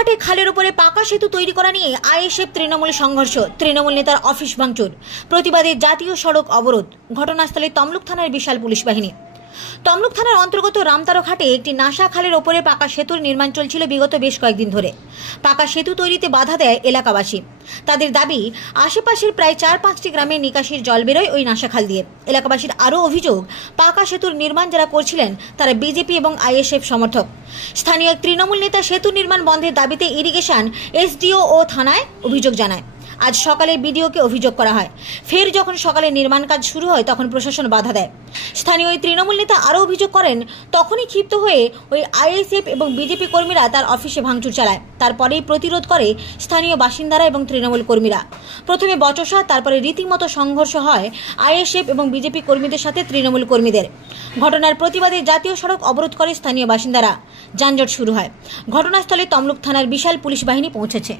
রামতারঘাটে খালের উপরে পাকা সেতু তৈরি করা নিয়ে আইএসএফ তৃণমূল সংঘর্ষ, তৃণমূল নেতার অফিস ভাঙচুর, প্রতিবাদে জাতীয় সড়ক অবরোধ। ঘটনাস্থলে তমলুক থানার বিশাল পুলিশ বাহিনী। তমলুক থানার অন্তর্গত রামতারঘাটে একটি নাসা খালের ওপরে পাকা সেতুর নির্মাণ চলছিল বিগত বেশ কয়েকদিন ধরে। পাকা সেতু তৈরিতে বাধা দেয় এলাকাবাসী। তাদের দাবি, আশেপাশের প্রায় 4-5টি গ্রামে নিকাশির জল বেরোয় ওই নাসা খাল দিয়ে। এলাকাবাসীর আরও অভিযোগ, পাকা সেতুর নির্মাণ যারা করছিলেন তারা বিজেপি এবং আইএসএফ সমর্থক। স্থানীয় তৃণমূল নেতা সেতু নির্মাণ বন্ধের দাবিতে ইরিগেশন এসডিও ও থানায় অভিযোগ জানায়। আজ সকালে বিডিওকে অভিযোগ করা হয়। ফের যখন সকালে নির্মাণ কাজ শুরু হয় তখন প্রশাসন বাধা দেয়। স্থানীয় ওই তৃণমূল নেতা আরও অভিযোগ করেন, তখনই ক্ষিপ্ত হয়ে ওই আইএসএফ এবং বিজেপি কর্মীরা তার অফিসে ভাঙচুর চালায়। তারপরেই প্রতিরোধ করে স্থানীয় বাসিন্দারা এবং তৃণমূল কর্মীরা। প্রথমে বচসা, তারপরে রীতিমতো সংঘর্ষ হয় আইএসএফ এবং বিজেপি কর্মীদের সাথে তৃণমূল কর্মীদের। ঘটনার প্রতিবাদে জাতীয় সড়ক অবরোধ করে স্থানীয় বাসিন্দারা। যানজট শুরু হয়। ঘটনাস্থলে তমলুক থানার বিশাল পুলিশ বাহিনী পৌঁছেছে।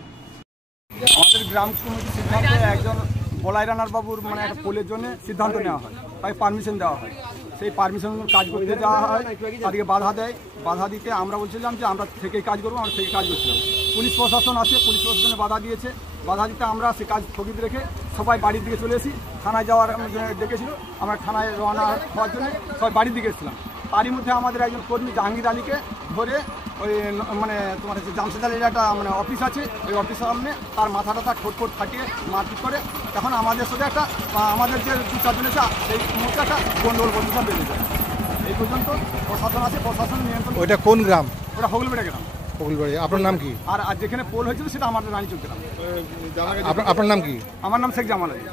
আমাদের গ্রাম কমিটির সিদ্ধান্তে একজন বলাই রানার বাবুর একটা পোলের জন্য সিদ্ধান্ত নেওয়া হয়, তাই পারমিশন দেওয়া হয়। সেই পারমিশন কাজ করতে যাওয়া হয়, তাদেরকে বাধা দেয়। বাধা দিতে আমরা বলছিলাম যে আমরা থেকেই কাজ করবো, আমরা থেকে কাজ করছিলাম। পুলিশ প্রশাসন আছে, পুলিশ প্রশাসনে বাধা দিয়েছে। বাধা দিতে আমরা সে কাজ স্থগিত রেখে সবাই বাড়ির দিকে চলে এসি। থানায় যাওয়ার ডেকেছিল, আমরা থানায় রওনা হওয়ার জন্য সবাই বাড়ির দিকে এসেছিলাম। তারই মধ্যে আমাদের একজন কর্মী জাহাঙ্গীর আলীকে ধরে ওই তোমার হচ্ছে জামশেদ আলীর একটা অফিস আছে, ওই অফিসের সামনে তার মাথাটা ঠোঁট ফাটিয়ে মারপিট করে। তখন আমাদের সাথে একটা আমাদের যে 2-4 জন আছে সেই মুহূর্তে একটা গন্ডগোল বন্ধুসব বেড়ে যায়। এই পর্যন্ত প্রশাসন আছে, প্রশাসন নিয়ন্ত্রণ। ওইটা কোন গ্রাম? ওটা হগলবেড়া গ্রাম। হগলবেড়া। আপনার নাম কি? আর যেখানে পোল হয়েছিল সেটা আমাদের রানীচক গ্রাম। আপনার নাম কি? আমার নাম শেখ জামাল আলী।